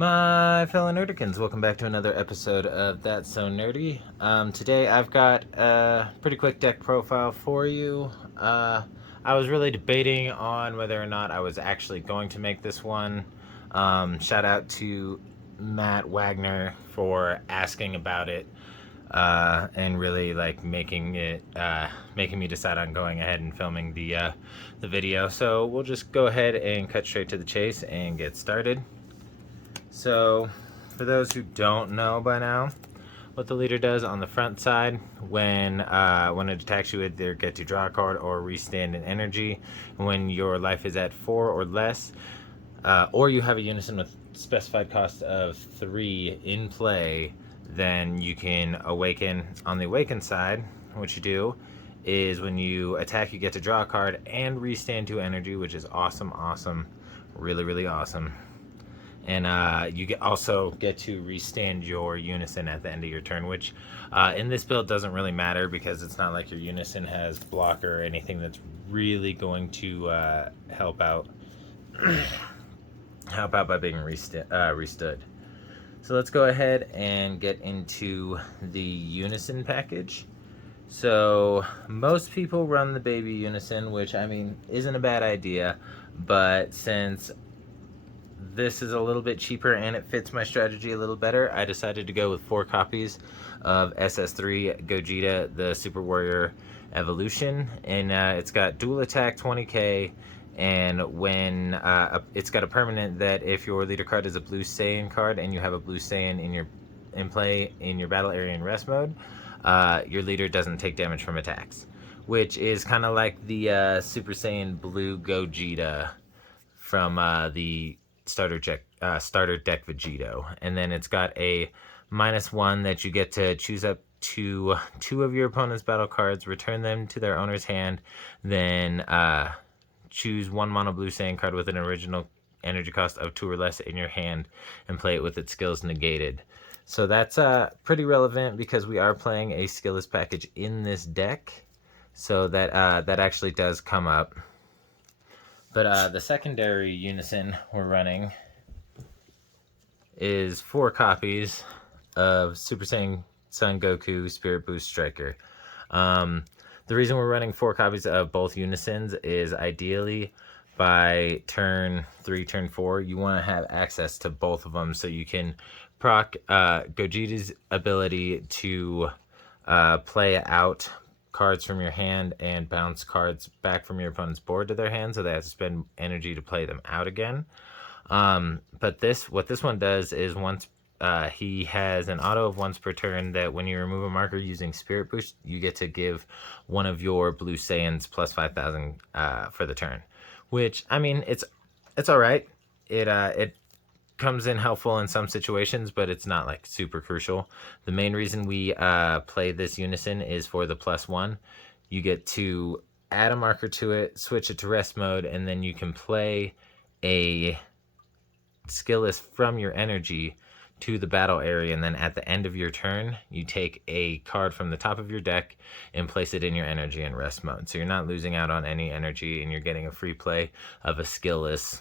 My fellow nerdikins, welcome back to another episode of That's So Nerdy. Today I've got a pretty quick deck profile for you. I was really debating on whether or not I was actually going to make this one. Shout out to Matt Wagner for asking about it and really like making me decide on going ahead and filming the video. So we'll just go ahead and cut straight to the chase and get started. So, for those who don't know by now, what the leader does on the front side when it attacks, you either get to draw a card or restand an energy. When your life is at 4 or less, or you have a unison with specified cost of 3 in play, then you can awaken. On the awaken side, what you do is when you attack, you get to draw a card and restand 2 energy, which is awesome, really awesome. And you also get to restand your unison at the end of your turn, which in this build doesn't really matter because it's not like your unison has blocker or anything that's really going to help out by being restood. So let's go ahead and get into the unison package. So most people run the baby unison, which I mean isn't a bad idea, but since this is a little bit cheaper and it fits my strategy a little better, I decided to go with 4 copies of SS3 Gogeta, the Super Warrior Evolution, and it's got dual attack 20k, and when it's got a permanent that if your leader card is a blue Saiyan card and you have a blue Saiyan in play in your battle area in rest mode, your leader doesn't take damage from attacks, which is kind of like the Super Saiyan Blue Gogeta from the starter deck Vegeto. And then it's got a -1 that you get to choose up to 2 of your opponent's battle cards, return them to their owner's hand, then choose 1 mono blue Saiyan card with an original energy cost of 2 or less in your hand and play it with its skills negated. So that's pretty relevant because we are playing a skillless package in this deck, so that actually does come up. But the secondary unison we're running is 4 copies of Super Saiyan Son Goku Spirit Boost Striker. The reason we're running 4 copies of both unisons is ideally by turn 3, turn 4, you want to have access to both of them so you can proc Gogeta's ability to play out cards from your hand and bounce cards back from your opponent's board to their hand, so they have to spend energy to play them out again. But what this one does is once he has an auto of once per turn that when you remove a marker using Spirit Boost, you get to give one of your blue Saiyans plus 5,000 for the turn, which I mean it's all right. It comes in helpful in some situations, but it's not like super crucial. The main reason we play this unison is for the +1. You get to add a marker to it, switch it to rest mode, and then you can play a skillless from your energy to the battle area, and then at the end of your turn you take a card from the top of your deck and place it in your energy in rest mode, so you're not losing out on any energy and you're getting a free play of a skillless,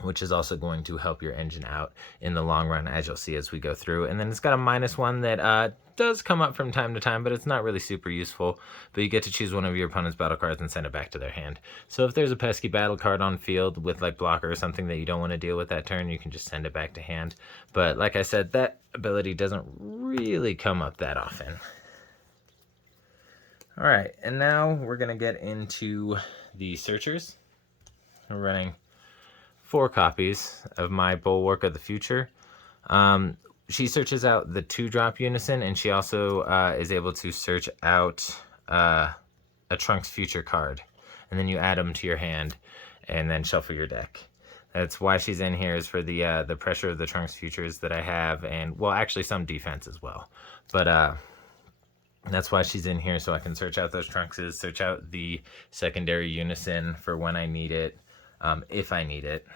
which is also going to help your engine out in the long run, as you'll see as we go through. And then it's got a -1 that does come up from time to time, but it's not really super useful. But you get to choose one of your opponent's battle cards and send it back to their hand. So if there's a pesky battle card on field with like blocker or something that you don't want to deal with that turn, you can just send it back to hand. But like I said, that ability doesn't really come up that often. All right, and now we're gonna get into the searchers. We're running 4 copies of my Bulwark of the Future. She searches out the 2-drop unison, and she also is able to search out a Trunks Future card, and then you add them to your hand and then shuffle your deck. That's why she's in here, is for the pressure of the Trunks Futures that I have, and well, actually some defense as well, but that's why she's in here, so I can search out those Trunkses, search out the secondary unison for when I need it, if I need it.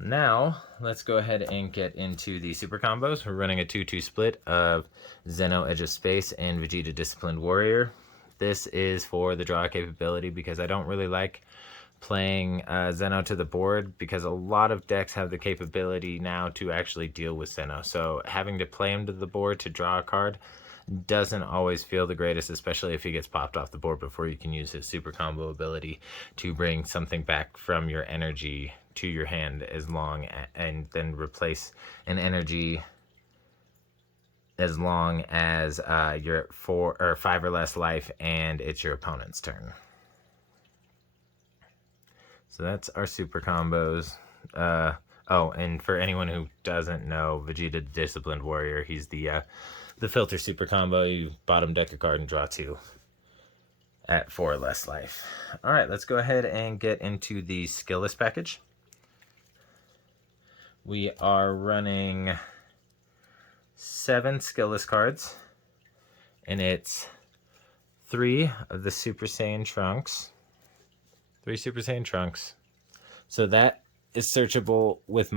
Now, let's go ahead and get into the super combos. We're running a 2-2 split of Zeno Edge of Space and Vegeta Disciplined Warrior. This is for the draw capability because I don't really like playing Zeno to the board, because a lot of decks have the capability now to actually deal with Zeno. So having to play him to the board to draw a card doesn't always feel the greatest, especially if he gets popped off the board before you can use his super combo ability to bring something back from your energy to your hand, and then replace an energy as long as you're at 4 or 5 or less life and it's your opponent's turn. So that's our super combos. Oh, and for anyone who doesn't know, Vegeta the Disciplined Warrior, he's the filter super combo. You bottom deck a card and draw 2 at 4 or less life. All right, let's go ahead and get into the skill list package. We are running 7 skill list cards, and it's 3 of the Super Saiyan Trunks. 3 Super Saiyan Trunks. So that is searchable with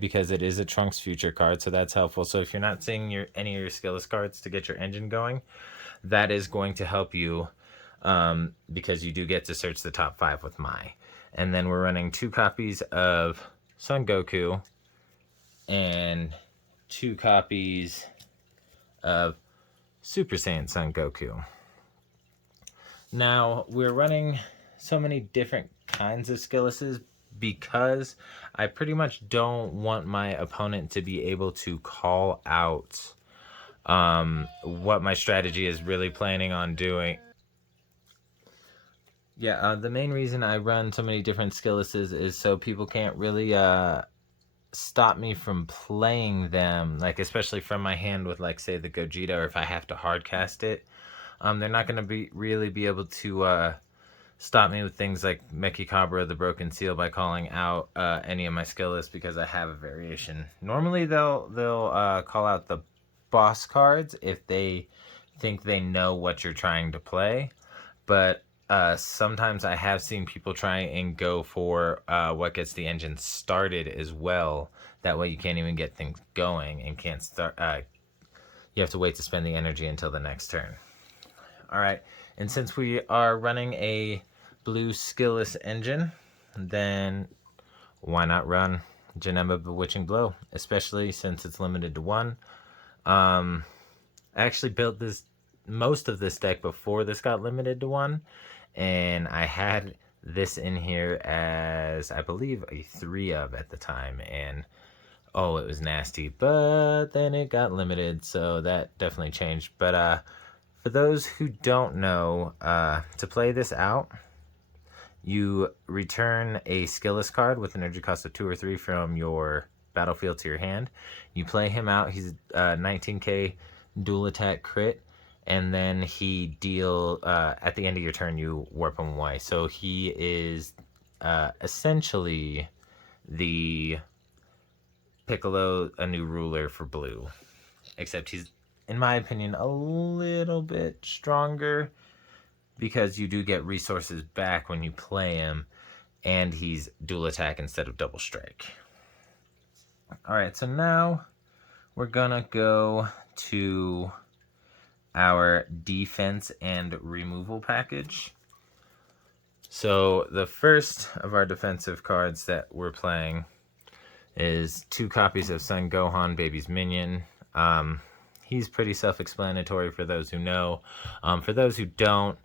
because it is a Trunks future card, so that's helpful. So if you're not seeing any of your skill list cards to get your engine going, that is going to help you, because you do get to search the top 5 with And then we're running 2 copies of Son Goku and 2 copies of Super Saiyan Son Goku. Now, we're running so many different kinds of skill lists because I pretty much don't want my opponent to be able to call out what my strategy is really planning on doing. Yeah, the main reason I run so many different skill lists is so people can't really stop me from playing them, like especially from my hand with, like, say, the Gogeta, or if I have to hard cast it. They're not going to really be able to stop me with things like Mechikabra, the Broken Seal, by calling out any of my skill lists, because I have a variation. Normally they'll call out the boss cards if they think they know what you're trying to play, but sometimes I have seen people try and go for what gets the engine started as well. That way you can't even get things going and can't start. You have to wait to spend the energy until the next turn. All right, and since we are running a blue skillless engine, then why not run Janemba Bewitching Blow, especially since it's limited to 1. I actually built most of this deck before this got limited to 1, and I had this in here as, I believe, a 3 of at the time, and oh, it was nasty, but then it got limited, so that definitely changed. But for those who don't know, to play this out, you return a skillless card with an energy cost of 2 or 3 from your battlefield to your hand. You play him out. He's 19k dual attack crit, and then he at the end of your turn, you warp him away. So he is essentially the Piccolo, a new ruler for blue, except he's, in my opinion, a little bit stronger, because you do get resources back when you play him, and he's dual attack instead of double strike. All right, so now we're gonna go to our defense and removal package. So the first of our defensive cards that we're playing is 2 copies of Son Gohan, Baby's Minion. He's pretty self-explanatory for those who know. For those who don't,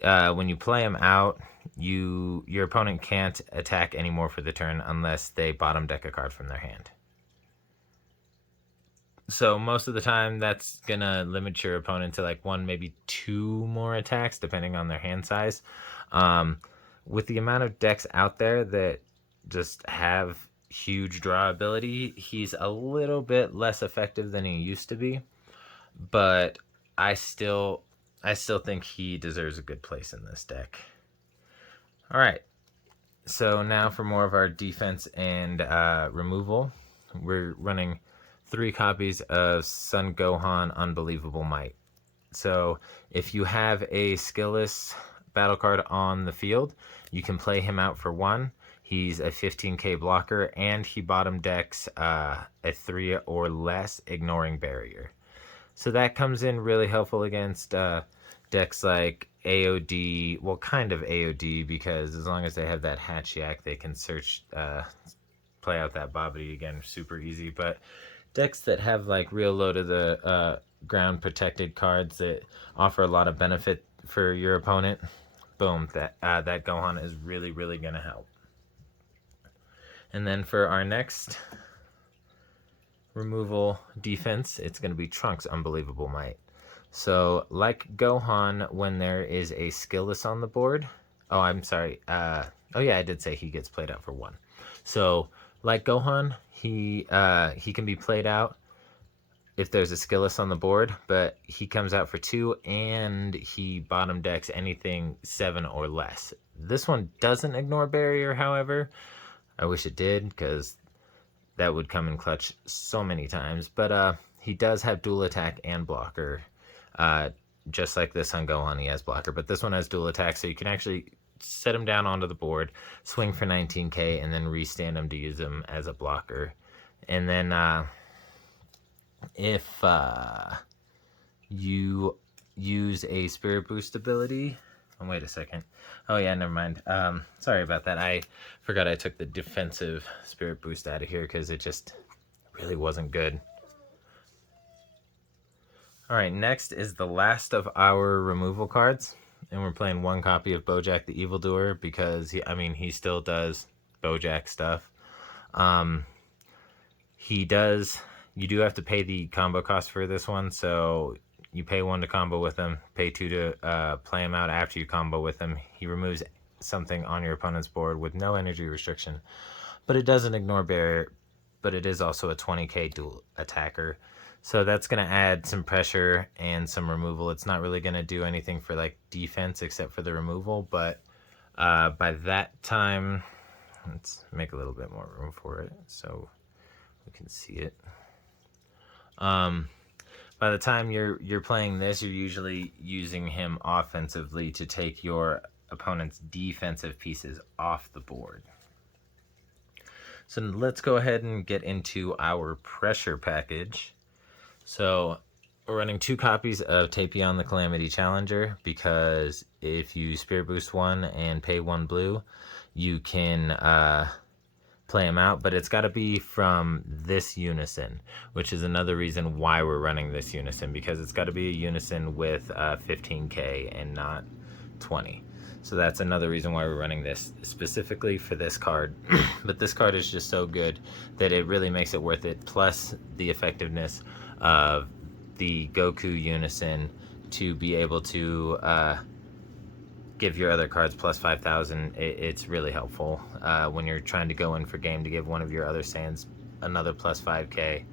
when you play him out, your opponent can't attack anymore for the turn unless they bottom deck a card from their hand. So most of the time, that's gonna limit your opponent to like 1, maybe 2 more attacks, depending on their hand size. With the amount of decks out there that just have huge draw ability, he's a little bit less effective than he used to be, but I still think he deserves a good place in this deck. All right, so now for more of our defense and removal, we're running 3 copies of Son Gohan Unbelievable Might. So if you have a skillless battle card on the field, you can play him out for 1. He's a 15k blocker, and he bottom decks a 3 or less ignoring barrier. So that comes in really helpful against decks like AOD, well, kind of AOD, because as long as they have that Hatchiyak, they can search, play out that Bobbity again, super easy. But decks that have like real low to the ground protected cards that offer a lot of benefit for your opponent, boom, that Gohan is really, really going to help. And then for our next removal defense, it's going to be Trunks Unbelievable Might. So, like Gohan, when there is a skillless on the board... Oh, I'm sorry. Oh, yeah, I did say he gets played out for 1. So, like Gohan, he can be played out if there's a skillless on the board, but he comes out for 2, and he bottom decks anything 7 or less. This one doesn't ignore barrier, however. I wish it did, because that would come in clutch so many times. But he does have dual attack and blocker. Just like this on Gohan, he has blocker. But this one has dual attack, so you can actually set him down onto the board, swing for 19k, and then restand him to use him as a blocker. And then if you use a Spirit Boost ability... Oh, wait a second. Oh, yeah, never mind. Sorry about that. I forgot I took the defensive Spirit Boost out of here because it just really wasn't good. All right, next is the last of our removal cards. And we're playing 1 copy of Bojack the Evildoer because, he still does Bojack stuff. You do have to pay the combo cost for this one, so... You pay 1 to combo with him, pay 2 to play him out after you combo with him. He removes something on your opponent's board with no energy restriction, but it doesn't ignore barrier, but it is also a 20k dual attacker. So that's going to add some pressure and some removal. It's not really going to do anything for like defense except for the removal, but by that time, let's make a little bit more room for it so we can see it. By the time you're playing this, you're usually using him offensively to take your opponent's defensive pieces off the board. So let's go ahead and get into our pressure package. So we're running 2 copies of Tapion the Calamity Challenger because if you Spirit Boost 1 and pay 1 blue, you can play him out, but it's got to be from this unison, which is another reason why we're running this unison, because it's got to be a unison with 15k and not 20. So that's another reason why we're running this specifically for this card. But this card is just so good that it really makes it worth it, plus the effectiveness of the Goku unison to be able to give your other cards plus 5,000. It's really helpful when you're trying to go in for game to give one of your other Saiyans another plus 5k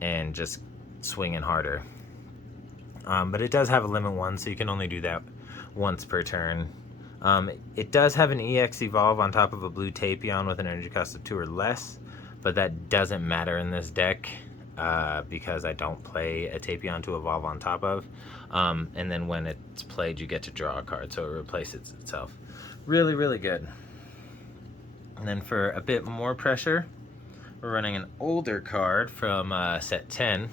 and just swinging harder. But it does have a limit 1, so you can only do that once per turn. It does have an EX evolve on top of a blue Tapion with an energy cost of 2 or less, but that doesn't matter in this deck because I don't play a Tapion to evolve on top of. And then when it's played, you get to draw a card, so it replaces itself. Really, really good. And then for a bit more pressure, we're running an older card from set 10.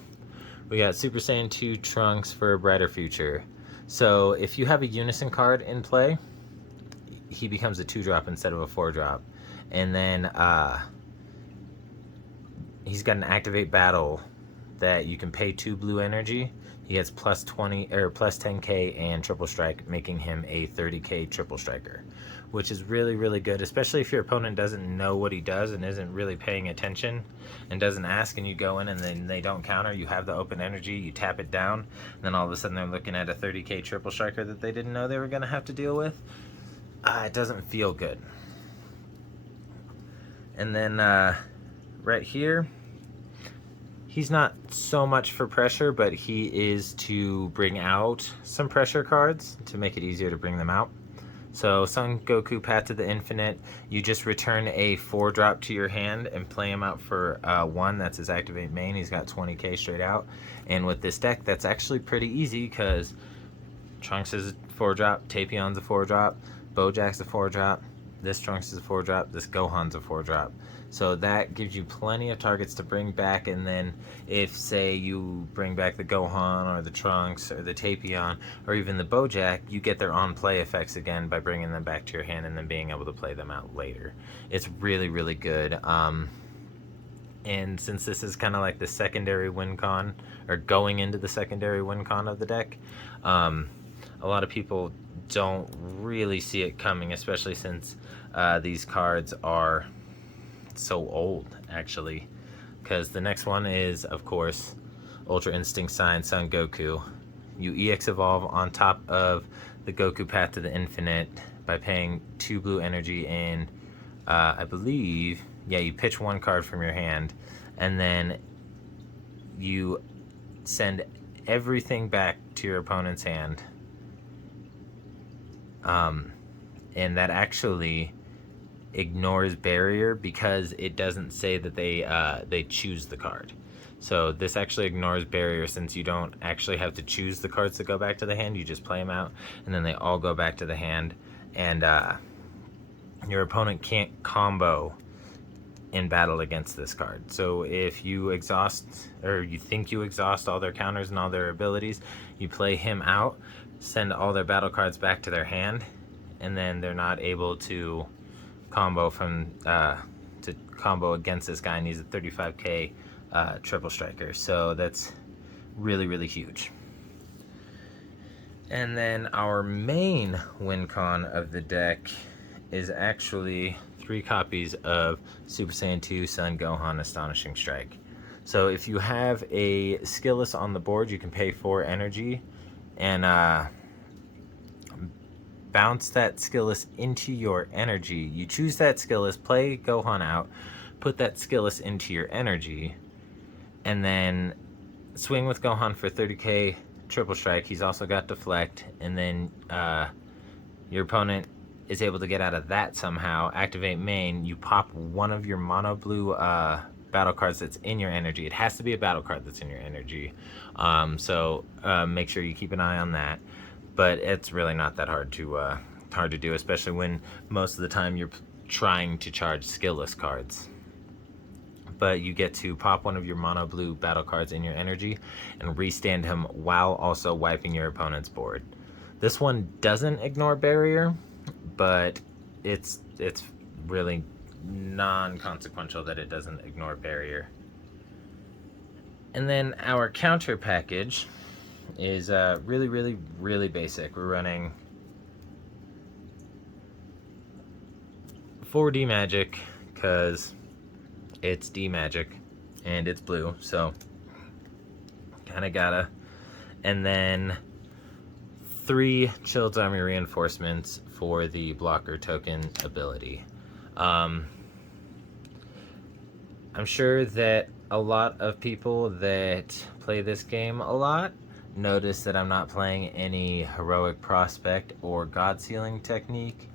We got Super Saiyan 2 Trunks for a Brighter Future. So if you have a Unison card in play, he becomes a 2-drop instead of a 4-drop. And then he's got an Activate Battle that you can pay 2 blue energy. He gets plus 20 or plus 10k and triple strike, making him a 30k triple striker, which is really, really good, especially if your opponent doesn't know what he does and isn't really paying attention and doesn't ask, and you go in and then they don't counter. You have the open energy, you tap it down, and then all of a sudden they're looking at a 30k triple striker that they didn't know they were going to have to deal with. It doesn't feel good. And then right here, he's not so much for pressure, but he is to bring out some pressure cards to make it easier to bring them out. So Son Goku Path to the Infinite, you just return a 4-drop to your hand and play him out for 1. That's his activate main. He's got 20k straight out. And with this deck, that's actually pretty easy because Trunks is a 4-drop, Tapion's a 4-drop, Bojack's a 4-drop, This Trunks is a 4-drop, this Gohan's a 4-drop. So that gives you plenty of targets to bring back, and then if, say, you bring back the Gohan or the Trunks or the Tapion or even the Bojack, you get their on-play effects again by bringing them back to your hand and then being able to play them out later. It's really, really good. And since this is kind of like the secondary win con, or going into the secondary win con of the deck, a lot of people don't really see it coming, especially since these cards are so old, actually. Because the next one is, of course, Ultra Instinct Saiyan Son Goku. You EX evolve on top of the Goku Path to the Infinite by paying 2 blue energy, and I believe, yeah, you pitch 1 card from your hand, and then you send everything back to your opponent's hand. And that actually ignores barrier because it doesn't say that they choose the card. So this actually ignores barrier, since you don't actually have to choose the cards that go back to the hand. You just play them out, and then they all go back to the hand, and your opponent can't combo in battle against this card. So if you exhaust, or you think you exhaust all their counters and all their abilities, you play him out, send all their battle cards back to their hand, and then they're not able to combo against this guy, and he's a 35k triple striker. So that's really, really huge. And then our main win con of the deck is actually 3 copies of Super Saiyan 2 Son Gohan Astonishing Strike. So if you have a skillless on the board, you can pay 4 energy and bounce that skillless into your energy. You choose that skillless, play Gohan out, put that skillless into your energy, and then swing with Gohan for 30k triple strike. He's also got deflect, and then your opponent is able to get out of that somehow, activate main, you pop one of your mono blue battle cards that's in your energy. It has to be a battle card that's in your energy. So make sure you keep an eye on that. But it's really not that hard to do, especially when most of the time you're trying to charge skillless cards. But you get to pop one of your mono blue battle cards in your energy and restand him while also wiping your opponent's board. This one doesn't ignore barrier, but it's really non-consequential that it doesn't ignore barrier. And then our counter package is really basic. We're running 4D Magic because it's D Magic and it's blue, so kind of gotta. And then 3 Child's Army reinforcements for the blocker token ability. I'm sure that a lot of people that play this game a lot notice that I'm not playing any Heroic Prospect or God Sealing Technique,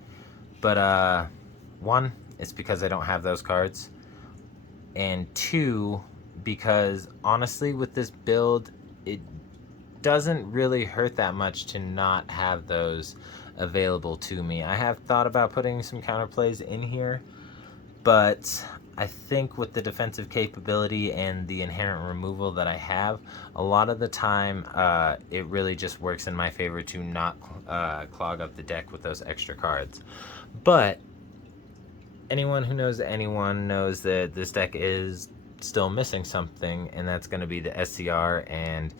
but 1, it's because I don't have those cards, and 2, because honestly with this build it doesn't really hurt that much to not have those available to me. I have thought about putting some counterplays in here, but I think with the defensive capability and the inherent removal that I have, a lot of the time it really just works in my favor to not clog up the deck with those extra cards. But anyone who knows anyone knows that this deck is still missing something, and that's going to be the SCR. And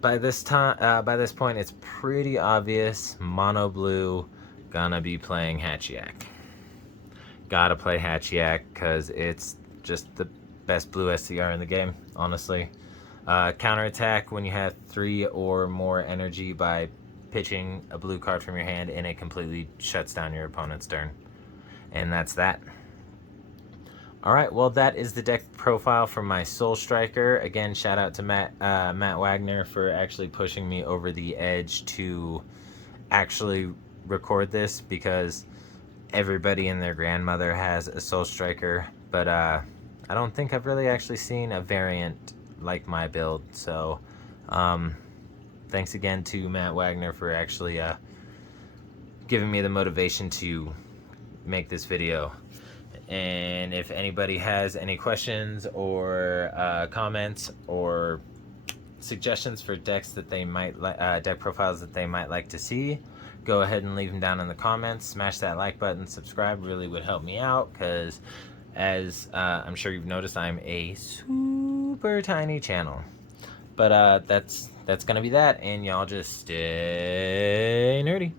by this point, it's pretty obvious. Mono blue gonna be playing Hachiyak. Gotta play Hachiyak because it's just the best blue SCR in the game, honestly. Counterattack when you have 3 or more energy by pitching a blue card from your hand, and it completely shuts down your opponent's turn. And that's that. Alright, well that is the deck profile for my Soul Striker. Again, shout out to Matt Wagner for actually pushing me over the edge to actually record this, because everybody and their grandmother has a Soul Striker, but I don't think I've really actually seen a variant like my build. So thanks again to Matt Wagner for actually giving me the motivation to make this video. And if anybody has any questions or comments or suggestions for decks that they might deck profiles that they might like to see, go ahead and leave them down in the comments. Smash that like button, subscribe, really would help me out, because as I'm sure you've noticed, I'm a super tiny channel. But that's gonna be that, and y'all just stay nerdy.